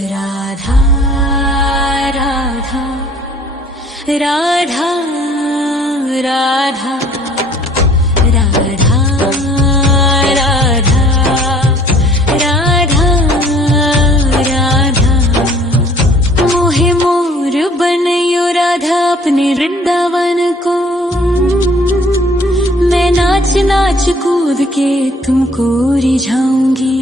राधा राधा राधा राधा राधा राधा राधा राधा मोहे मोर बनयो राधा अपने वृंदावन को। मैं नाच नाच कूद के तुमको रिझाऊंगी।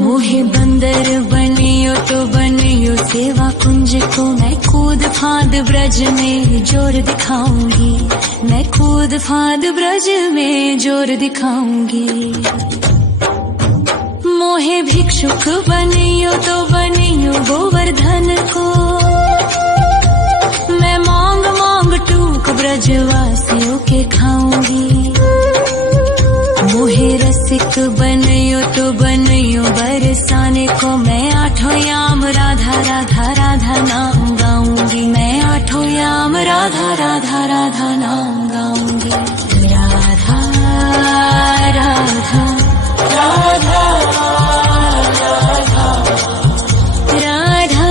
मोहे बंदर बनियो तो बनियो सेवा कुंज को। मैं कूद फांद ब्रज में जोर दिखाऊंगी। मैं कूद फांद ब्रज में जोर दिखाऊंगी। मोहे भिक्षुक बनियो तो बनियो गोवर्धन को। मैं मांग मांग टूक ब्रजवासियों के खाऊंगी। मोहे रसिक बनयो तो बनयो बरसाने को। मैं आठों याम राधा राधा राधा नाम गाऊंगी। मैं आठों याम राधा राधा राधा नाम गाऊंगी। राधा राधा राधा राधा राधा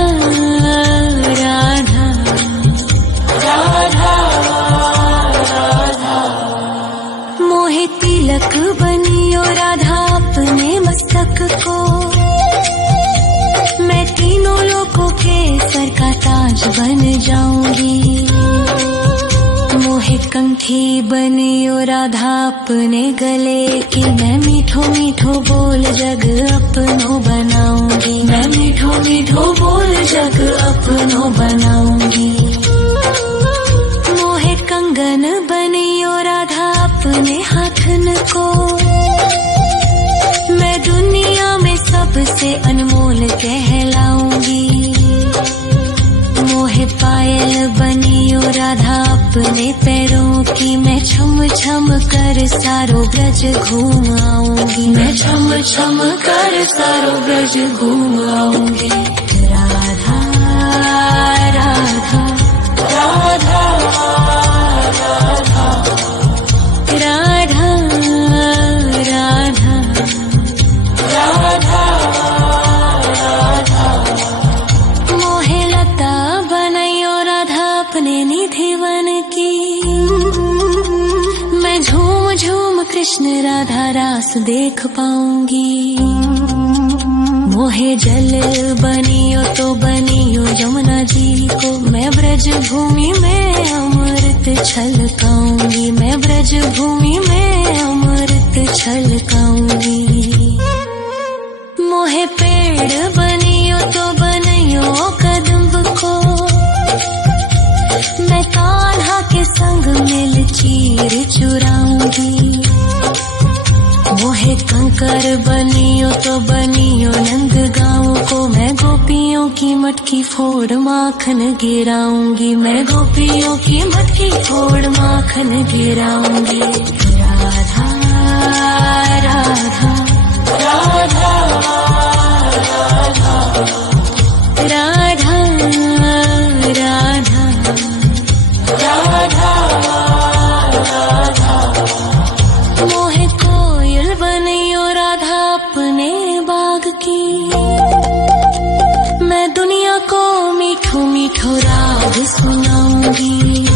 राधा राधा। मोहे तिलक बनियो राधा अपने मस्तक को। मैं तीनों लोगों के सर का ताज बन जाऊंगी। मोहे कंठी बनियो राधा अपने गले की। मैं मीठो मीठो बोल जग अपनो बनाऊंगी। मैं मीठो मीठो बोल जग अपनो बनाऊंगी। मोहे कंगन बनियो राधा अपने हाथन को। मैं दुनिया में सबसे अनमोल कहलाऊंगी। मोहे पायल बनियो राधा अपने पैरों की। मैं छम छम कर सारो ब्रज घूम आऊंगी। मैं छम छम कर सारो ब्रज घूम आऊंगी। राधा राधा राधा राधा राधा राधा राधा। मोहे लता बनयो राधा अपने निधि वन की। मैं झूम झूम कृष्ण राधा रास देख पाऊंगी। मोहे जल बनियो तो बनियो यमुना जी को। मैं ब्रज भूमि में अमृत छलकाऊंगी। मैं ब्रज भूमि में अमृत छलकाऊंगी। मोहे पेड़ बनियो तो बनियो कदम्ब को। मैं कान्हा के संग मिल चीर चुराऊंगी। मोहे कंकर बनियो तो बनियो नंद गाँव को। मैं गोपियों की मटकी फोड़ माखन गिराऊंगी। मैं गोपियों की मटकी फोड़ माखन गिराऊंगी। राधा राधा राधा राधा राधा राधा राधा। मोहे कोयल बनियो राधा अपने बाग की। मैं दुनिया को मीठो मीठो राग सुनाऊंगी।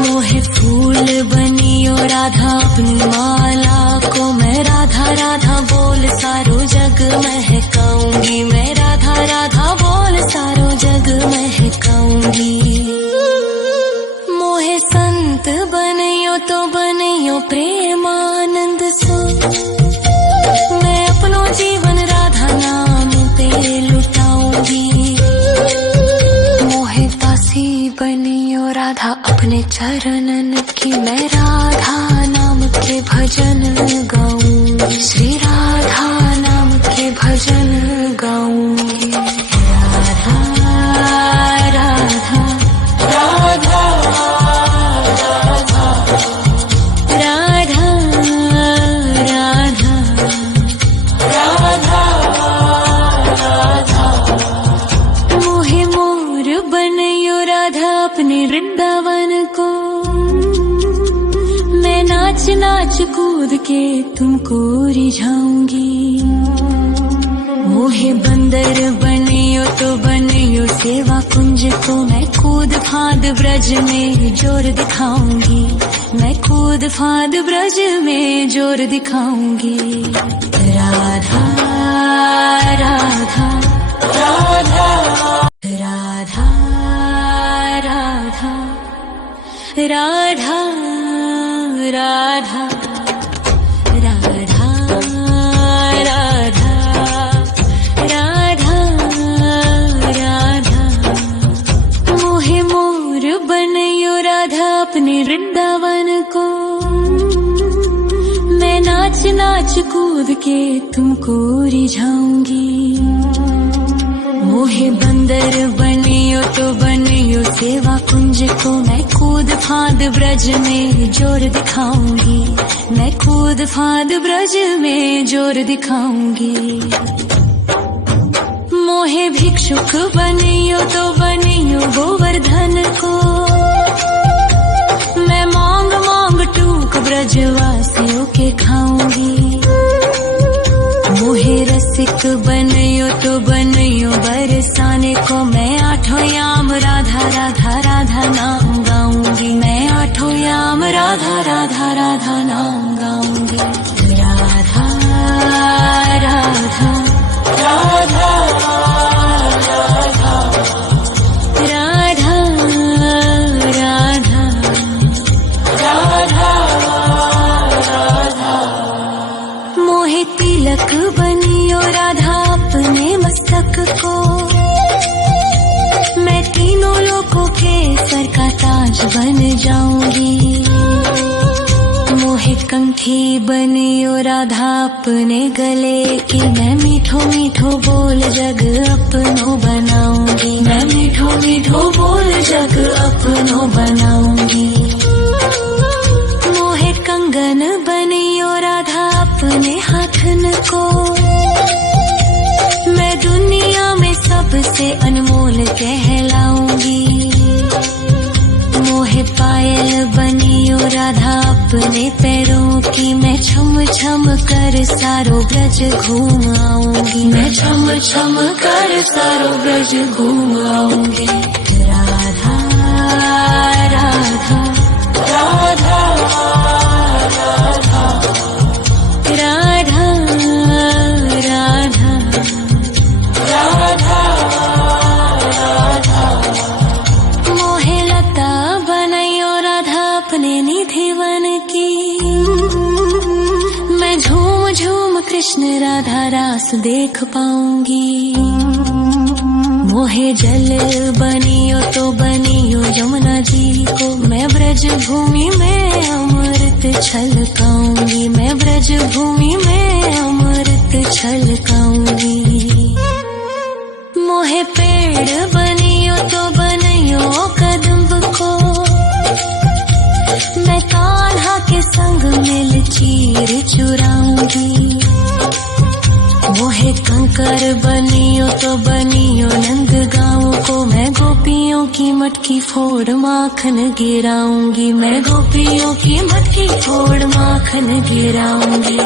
मोहे फूल बनियो राधा अपनी माला को। मैं राधा राधा बोल सारो जग महकाऊंगी। मैं राधा राधा बोल सारो जग महकाऊंगी। मोहे संत बनियो तो बनियो प्रेमानंद सो। मैं अपनो जीवन राधा नाम पे लुटाऊंगी। मोहे दासी बनियो राधा अपने चरणन की। मैं राधा नाम के भजन गाऊंगी। श्री राधा नाम के भजन गाऊंगी। राधा राधा राधा राधा राधा राधा। मोहे मोर बनयो राधा अपने वृंदावन को। मैं नाच नाच कूद के तुमको रिझाऊंगी। मोहे बंदर बनियो तो बनियो सेवा कुंज को, मैं कूद फांद ब्रज में जोर दिखाऊंगी, मैं कूद फांद ब्रज में जोर दिखाऊंगी। राधा राधा राधा राधा राधा राधा राधा राधा राधा राधा। मोहे मोर बनयो राधा अपने वृंदावन को, मैं नाच नाच कूद के तुमको रिझाऊंगी। मोहे बंदर बनियो तो बनियो सेवा कुंज को, मैं कूद फांद ब्रज में जोर दिखाऊंगी, मैं कूद फांद ब्रज में जोर दिखाऊंगी। मोहे भिक्षुक बनियो तो बनियो गोवर्धन को, मैं मांग मांग टूक ब्रजवासियों के खाऊंगी। मोहे रसिक बनियो तो बनियो बरसाने को, मैं आठों याम राधा राधा राधा नाम गाऊंगी, मैं आठों याम राधा राधा राधा नाम गाऊंगी। राधा राधा राधा राधा राधा राधा राधा। मोहे तिलक बनियो राधा अपने मस्तक को, मैं तीनों लोगों के सर का ताज बन जाऊंगी। मोहे कंठी बनियो राधा अपने गले की, मैं मीठो मीठो बोल जग अपनो बनाऊंगी, मैं मीठो मीठो बोल जग अपनो बनाऊंगी। मोहे कंगन बनियो राधा अपने हाथन को, मैं दुनिया में सबसे अनमोल कहलाऊंगी। मोहे पायल बनियो राधा अपने पैरों की, मैं छम छम कर सारो ब्रज घूम आऊंगी, मैं छम छम कर सारो ब्रज घूम आऊंगी। राधा राधा राधा राधा राधा राधा राधा राधा। मोहे लता बनयो राधा अपने निधि वन की, मैं झूम झूम कृष्ण राधा रास देख पाऊंगी। मोहे जल बनियो तो बनियो यमुना जी को, मैं ब्रज भूमि में अमृत छलकाऊंगी, मैं ब्रज भूमि में अमृत छलकाऊंगी। मोहे पेड़ बनियो तो बनियो कदम्ब को, मैं कान्हा के संग मिल चीर चुराऊंगी। मोहे कंकर बनियो तो बनियो नंद गाँव को, मैं गोपियों की मटकी फोड़ माखन गिराऊंगी, मैं गोपियों की मटकी फोड़ माखन गिराऊंगी।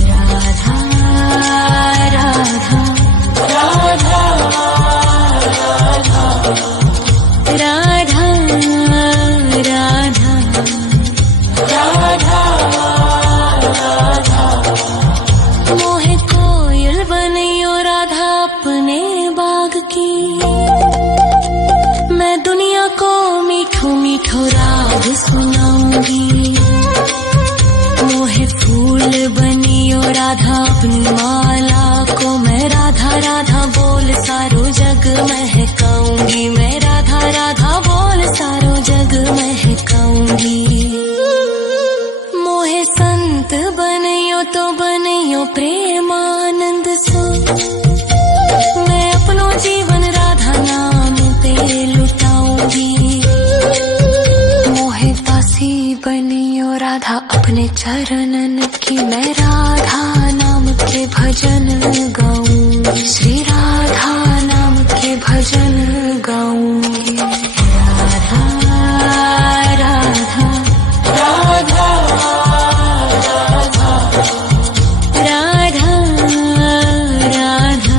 राधा राधा राधा राधा राधा राधा राधा। मोहे कोयल बनियो राधा अपने बाग की, मैं दुनिया को मीठो मीठो राग सुनाऊंगी। मोहे फूल बनियो राधा अपनी माला को, मैं राधा राधा बोल सारो जग महकाऊंगी, मैं राधा राधा बोल सारो जग महकाऊंगी। मोहे संत बनियो तो बनियो प्रेमानंद सो, मैं अपनो जीवन राधा नाम पे लुटाऊंगी। मोहे दासी बनियो राधा अपने चरणन की, मैं राधा नाम के भजन गाऊंगी, श्री राधा नाम के भजन गाऊंगी। राधा राधा राधा राधा राधा राधा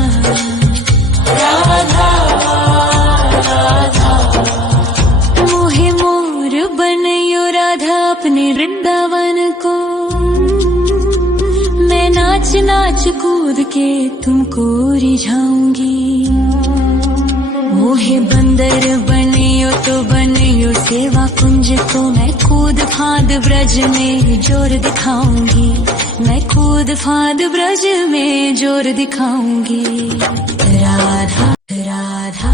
कूद के तुमको रिझाऊंगी। मोहे बंदर बनियो तो बनियो सेवा कुंज को, मैं कूद फांद ब्रज में जोर दिखाऊंगी। मैं कूद फांद ब्रज में जोर दिखाऊंगी। राधा राधा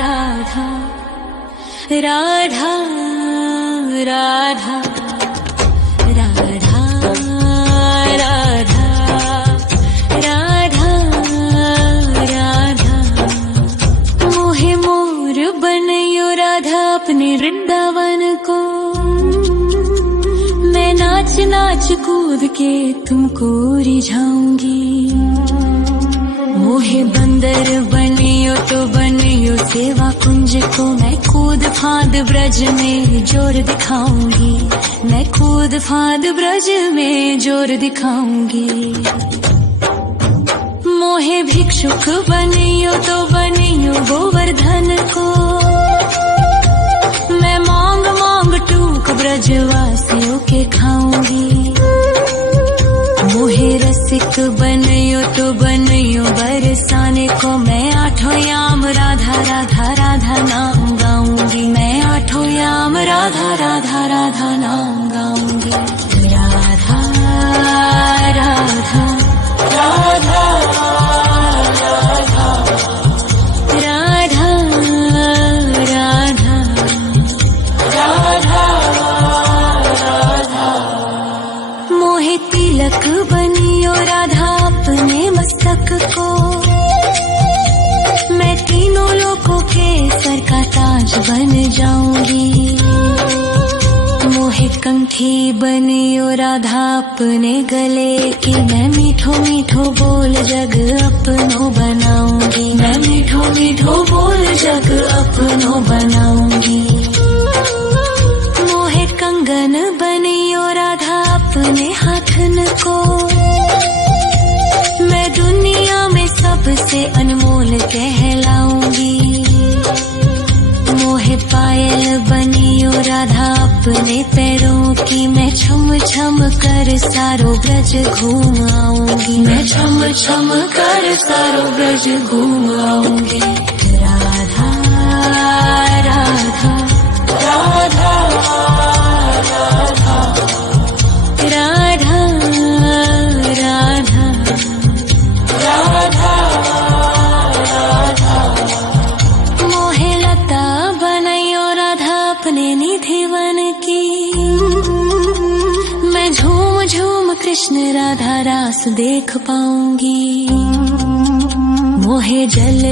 राधा राधा राधा राधा राधा राधा राधा। मोहे मोर बनयो राधा अपने वृंदावन को, मैं नाच नाच कूद के तुमको रिझाऊंगी। मोहे बंदर बनियो तो बनियो सेवा कुंज को, मैं कूद फांद ब्रज में जोर दिखाऊंगी। मैं कूद फांद ब्रज में जोर दिखाऊंगी। मोहे भिक्षुक बनियो तो बनियो गोवर्धन को, मैं मांग मांग टूक ब्रजवासियों के खाऊंगी। मोहे रसिक बनियो तो बनियो बरसाने को, मैं आठों याम राधा राधा राधा नाम गाऊंगी। मैं आठों याम राधा राधा राधा नाम गाऊंगी। राधा राधा राधा राधा राधा राधा राधा। मोहे तिलक बनियो राधा अपने मस्तक को, मैं तीनों लोगों के सर का ताज बन जाऊंगी। मोहे कंठी बनियो राधा अपने गले की, मैं मीठो मीठो बोल जग अपनो बनाऊंगी। मैं मीठो मीठो बोल जग अपनो बनाऊंगी। मोहे कंगन बनियो राधा अपने हाथन को, मैं दुनिया में सबसे अनमोल कहलाऊंगी। मोहे पायल बनियो राधा अपने पैरों की, मैं छम छम कर सारो ब्रज घूम आऊंगी। मैं छम छम कर सारो ब्रज घूम आऊंगी। राधा राधा राधा राधा राधा राधा राधा। मोहे लता बनयो राधा अपने निधिवन की, मैं झूम झूम कृष्ण राधा रास देख पाऊंगी। मोहे जल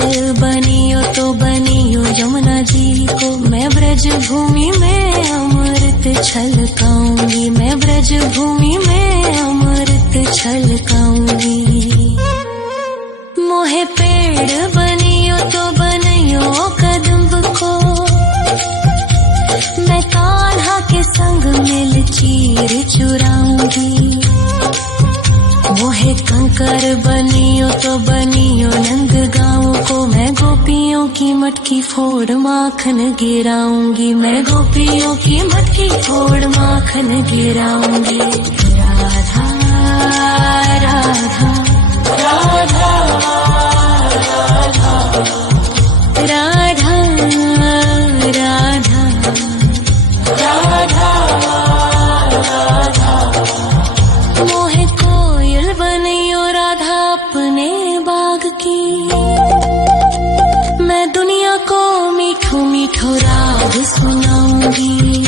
बनियो तो बनियो यमुना जी को, मैं ब्रज भूमि में अमृत छलकाऊंगी। मैं ब्रज भूमि में अमृत छलकाऊंगी। मोहे पेड़ बनियो तो बनियो कदम्ब को, मैं कान्हा के संग मिल चीर चुराऊंगी। मोहे कंकर बनियो तो बनियो नंद गाँव को, मैं गोपियों की मटकी फोड़ माखन गिराऊंगी। मैं गोपियों की मटकी फोड़ माखन गिराऊंगी। राधा राधा राधा राधा राधा राधा राधा। मोहे कोयल बनियो राधा अपने बाग की, मैं दुनिया को मीठो मीठो राग सुनाऊंगी।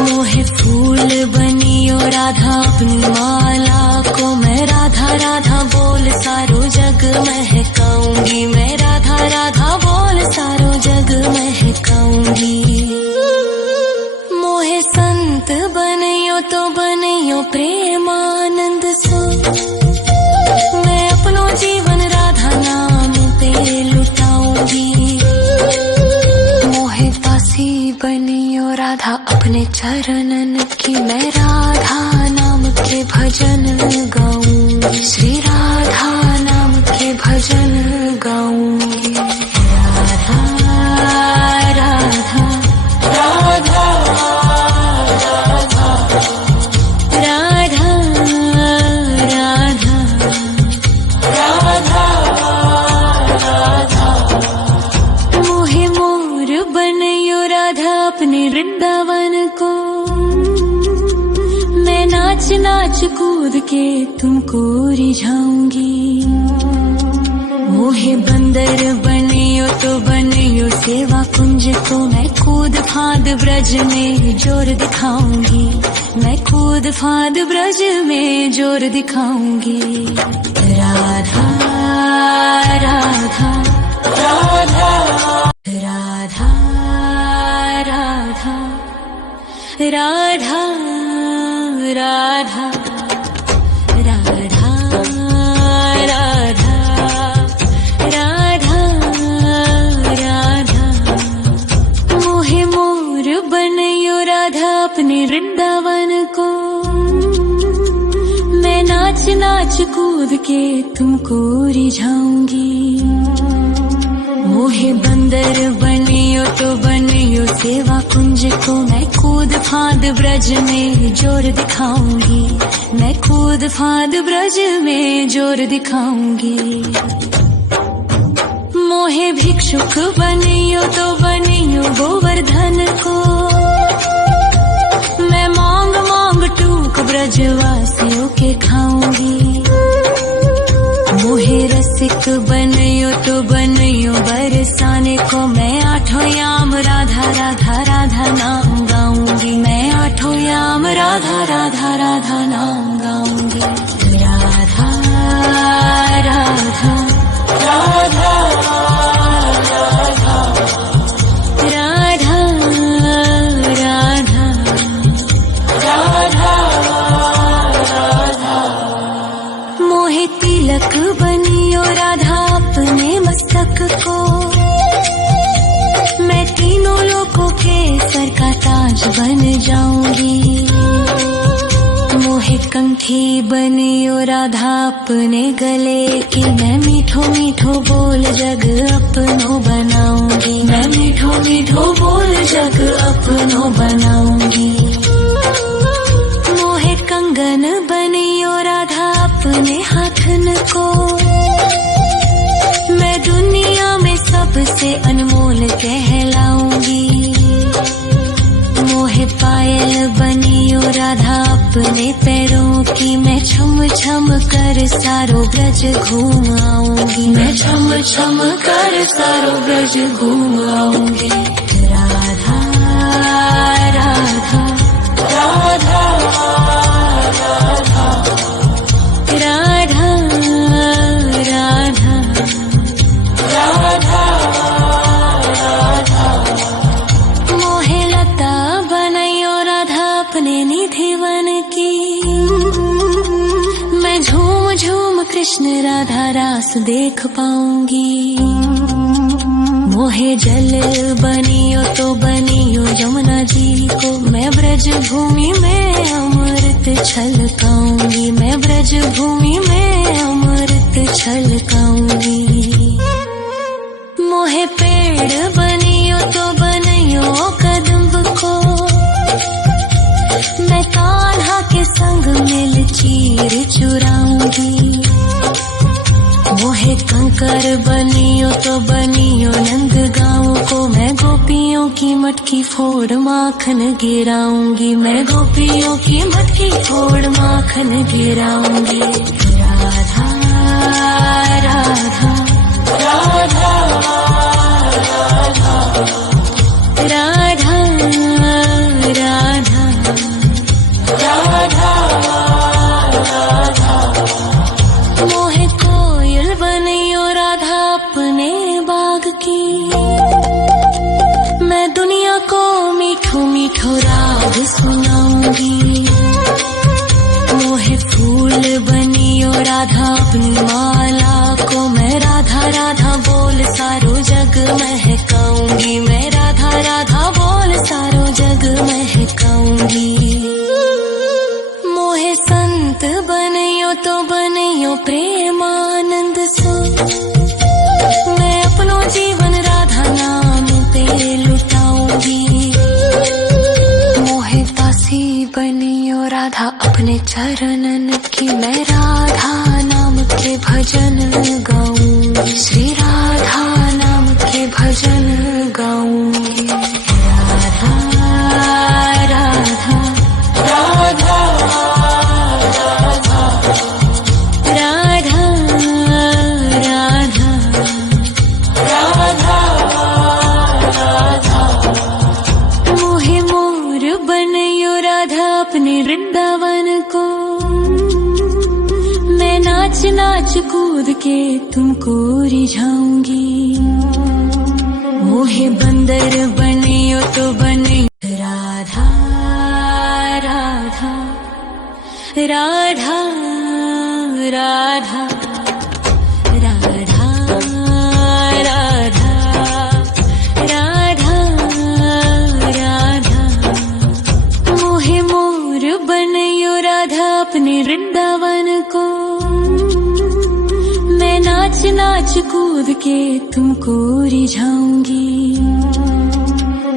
मोहे फूल बनियो राधा अपनी माला को, मैं राधा राधा बोल सारो जग महकाऊंगी। मैं राधा राधा बोल सारो जग महकाऊंगी। मोहे संत बनियो तो बनियो प्रेमानंद सो, मैं अपनो जीवन राधा नाम पे लुटाऊंगी। मोहे दासी बनियो राधा अपने चरणन की, मैं राधा नाम के भजन गाऊंगी। श्री राधा नाम के भजन गाऊंगी। राधा राधा राधा राधा राधा राधा नाच कूद के तुमको रिझाऊंगी। मोहे बंदर बनियो तो बनियो सेवा कुंज को, मैं कूद फांद ब्रज में जोर दिखाऊंगी। मैं कूद फांद ब्रज में जोर दिखाऊंगी। राधा राधा राधा राधा राधा राधा राधा राधा राधा राधा राधा। मोहे मोर बनयो राधा अपने वृंदावन को, मैं नाच नाच कूद के तुमको रिझाऊंगी। मोहे बंदर बनियो तो बनियो सेवा कुंज को, मैं कूद फांद ब्रज में जोर दिखाऊंगी। मैं कूद फांद ब्रज में जोर दिखाऊंगी। मोहे भिक्षुक बनियो तो बनियो गोवर्धन को, मैं मांग मांग टूक ब्रजवासियों के खाऊंगी। मोहे रसिक बनियो तो बनियो बरसाने को, मैं आठों याम राधा राधा राधा नाम गाऊंगी। मैं आठों याम राधा राधा राधा नाम गाऊंगी। राधा राधा राधा राधा राधा राधा राधा। मोहे तिलक बनियो राधा अपने मस्तक को, मैं तीनों लोगों के सर का ताज बन जाऊंगी। मोहे कंठी बनियो राधा अपने गले की, मैं मीठो मीठो बोल जग अपनो बनाऊंगी। मैं मीठो मीठो बोल जग अपनो बनाऊंगी। मोहे कंगन बनियो राधा अपने हाथन को, मैं दुनिया में सबसे अनमोल कहलाऊंगी। मोहे पायल बनियो राधा अपने पैरों की, मैं छम छम कर सारो ब्रज घूम आऊंगी। मैं छम छम कर सारो ब्रज घूम आऊंगी। राधा राधा राधा राधा राधा राधा राधा राधा। मोहे लता बनयो राधा अपने निधि वन की, मैं झूम झूम कृष्ण राधा रास देख पाऊंगी। मोहे जल बनियो तो बनियो यमुना जी को, मैं ब्रज भूमि में अमृत छलकाऊंगी। मैं ब्रज भूमि में अमृत छलकाऊंगी। मोहे पेड़ बनियो तो बनियो कदम्ब को, मैं कान्हा के संग मिल चीर चुराऊंगी। मोहे कंकर बनियो तो बनियो नंद गाँव को, मैं गोपियों की मटकी फोड़ माखन गिराऊंगी। मैं गोपियों की मटकी फोड़ माखन गिराऊंगी। राधा राधा राधा राधा राधा राधा राधा। मोहे कोयल बनियो राधा अपने बाग की, मैं दुनिया को मीठो मीठो राग सुनाऊंगी। मोहे फूल बनियो राधा अपनी माला को, मैं राधा राधा बोल सारो जग महकाऊंगी। मैं राधा राधा बोल सारो जग महकाऊंगी। मोहे संत बनियो तो बनियो प्रेमानंद सो, मैं अपनो जीवन राधा नाम पे लुटाऊंगी। मोहे दासी बनियो राधा अपने चरणन की, मैं राधा नाम के भजन गाऊंगी। श्री राधा नाम के भजन गाऊंगी। राधा राधा राधा राधा कूद के तुमको रिझाऊंगी। मोहे बंदर बनियो तो बनियो राधा राधा राधा राधा राधा राधा राधा राधा। मोहे मोर बनियो राधा अपने वृंदावन को। मैं नाच नाच कूद के तुमको रिझाऊंगी।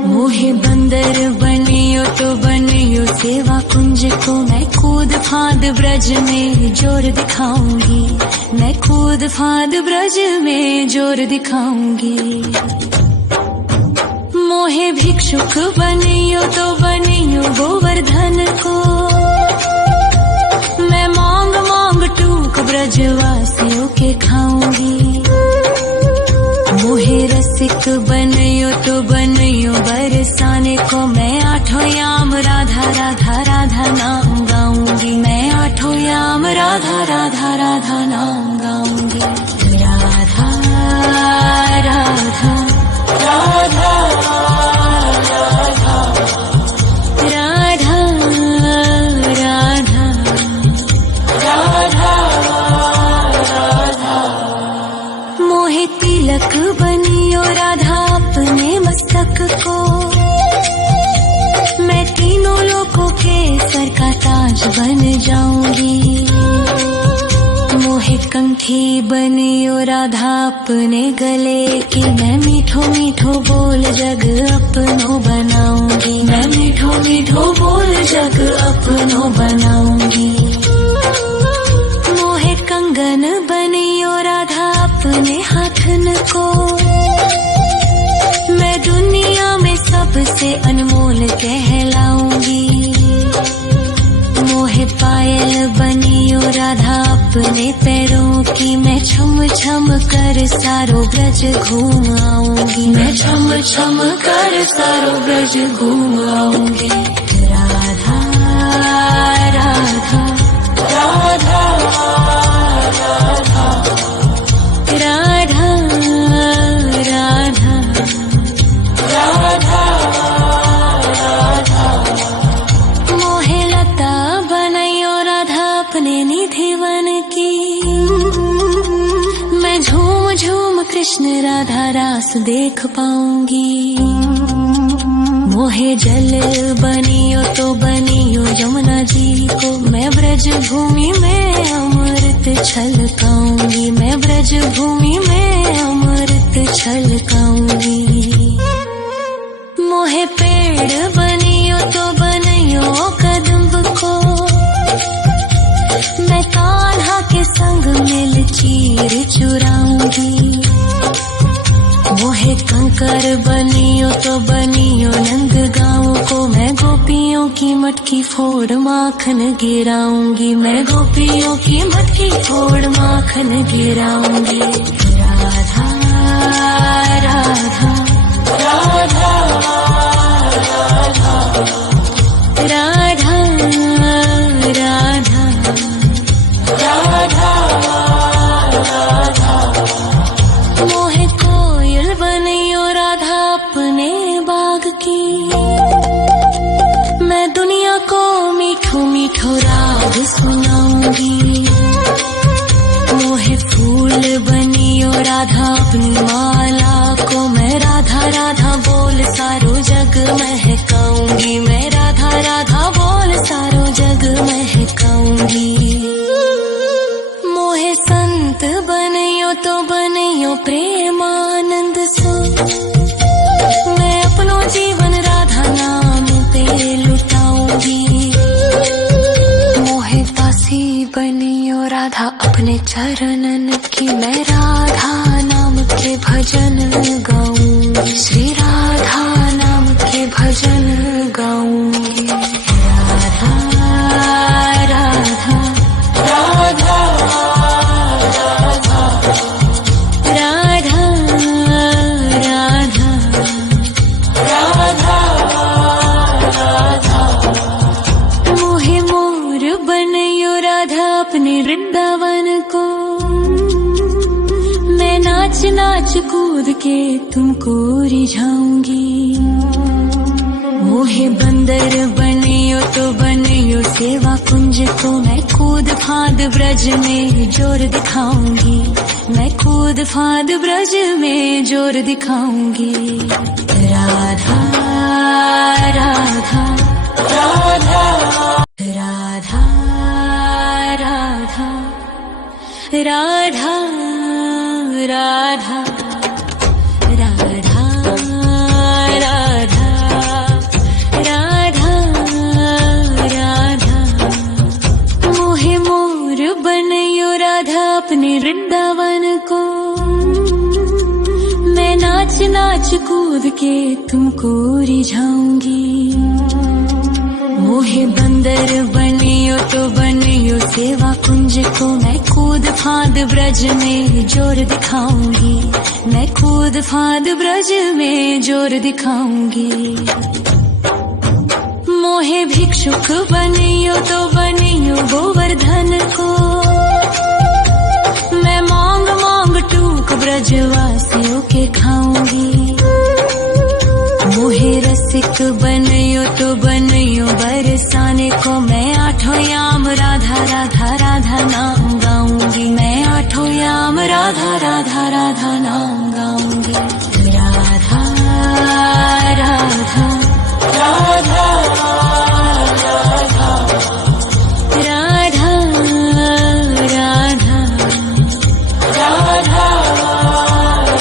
मोहे बंदर बनियो तो बनियो सेवा कुंज को। मैं कूद फांद ब्रज में जोर दिखाऊंगी। मैं कूद फांद ब्रज में जोर दिखाऊंगी। मोहे भिक्षुक बनियो तो बनियो गोवर्धन को। मैं मांग मांग टूक ब्रजवासियों के खाऊंगी। मोहे रसिक बनियो तो बनियो बरसाने को। मैं आठों याम राधा राधा राधा नाम गाऊंगी। मैं आठों याम राधा राधा राधा नाम गाऊंगी। राधा राधा राधा राधा राधा राधा राधा। मोहे तिलक बनियो राधा अपने मस्तक को। मैं तीनों लोगों के सर का ताज बन जाऊंगी। मोहे कंठी बनियो राधा अपने गले की। मैं मीठो मीठो बोल जग अपनो बनाऊंगी। मैं मीठो मीठो बोल जग अपनो बनाऊंगी। मोहे कंगन बनियो राधा अपने हाथन को। मैं दुनिया में सबसे अनमोल कहलाऊंगी। मोहे पायल बनियो राधा अपने पैरों की। मैं छम छम कर सारो ब्रज घूम आऊंगी। मैं छम छम कर सारो ब्रज घूम आऊंगी। राधा राधा राधा राधा राधा राधा राधा। मोहे लता बनयो राधा अपने निधिवन की। मैं झूम झूम कृष्ण राधा रास देख पाऊंगी। मोहे जल बनियो तो बनियो यमुना जी को। मैं ब्रज भूमि में अमृत छलकाऊंगी। मैं ब्रज भूमि में अमृत छलकाऊंगी। मोहे पेड़ बनियो तो बनियो कदम्ब को। मैं कान्हा के संग मिल चीर चुराऊंगी। मोहे कंकर बनियो तो बनियो नंद गाँव को। मैं गोपियों की मटकी फोड़ माखन गिराऊंगी। मैं गोपियों की मटकी फोड़ माखन गिराऊंगी। राधा राधा राधा राधा राधा राधा राधा। मोहे कोयल बनियो राधा अपने बाग की। मैं दुनिया को मीठो मीठो राग सुनाऊंगी। मोहे फूल बनियो राधा अपनी माला को। मैं राधा राधा बोल सारो जग महकाऊंगी। मैं राधा राधा बोल सारो जग महकाऊंगी। मोहे संत बनियो तो बनियो प्रेमानंद सो। मैं अपनो जीवन राधा नाम पे लुटाऊंगी। मोहे दासी बनियो राधा अपने चरणन की। मैं राधा नाम के भजन गाऊंगी। श्री राधा नाम के भजन गाऊंगी। राधा राधा राधा राधा राधा राधा राधा। मोहे मोर बनियो राधा अपने वृंदावन को। नाच नाच कूद के तुमको रिझाऊंगी। मोहे बंदर बनियो तो बनियो सेवा कुंज को, मैं कूद फांद ब्रज में जोर दिखाऊंगी। मैं कूद फांद ब्रज में जोर दिखाऊंगी। राधा राधा राधा राधा राधा राधा राधा राधा राधा राधा राधा। मोहे मोर बनयो राधा अपने वृंदावन को, मैं नाच नाच कूद के तुमको रिझाऊंगी। मोहे बंदर बनियो तो बनियो सेवा कुंज को, मैं कूद फांद ब्रज में जोर दिखाऊंगी। मैं कूद फांद ब्रज में जोर दिखाऊंगी। मोहे भिक्षुक बनियो तो बनियो गोवर्धन को, मैं मांग मांग टूक ब्रजवासियों के खाऊंगी। मोहे रसिक बनियो तो बनियो बरसाने को, मैं आठों याम राधा राधा राधा नाम गाऊंगी। मैं आठों याम राधा राधा राधा नाम गाऊंगी। राधा राधा राधा राधा राधा राधा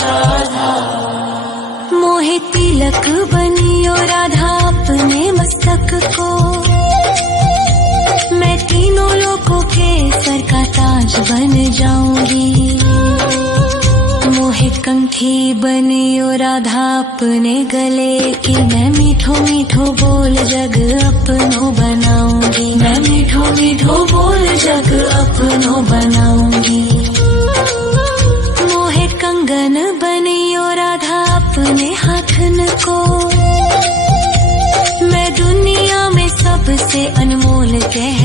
राधा। मोहे तिलक बनियो राधा अपने मस्तक को, मैं तीनों लोगों के सर का ताज बन जाऊंगी। मोहे कंठी बनियो राधा अपने गले की, मैं मीठो मीठो बोल जग अपनो बनाऊंगी। मैं मीठो मीठो बोल जग अपनो बनाऊंगी। मोहे कंगन बनियो राधा अपने हाथन को, मैं दुनिया में सबसे अनमोल कह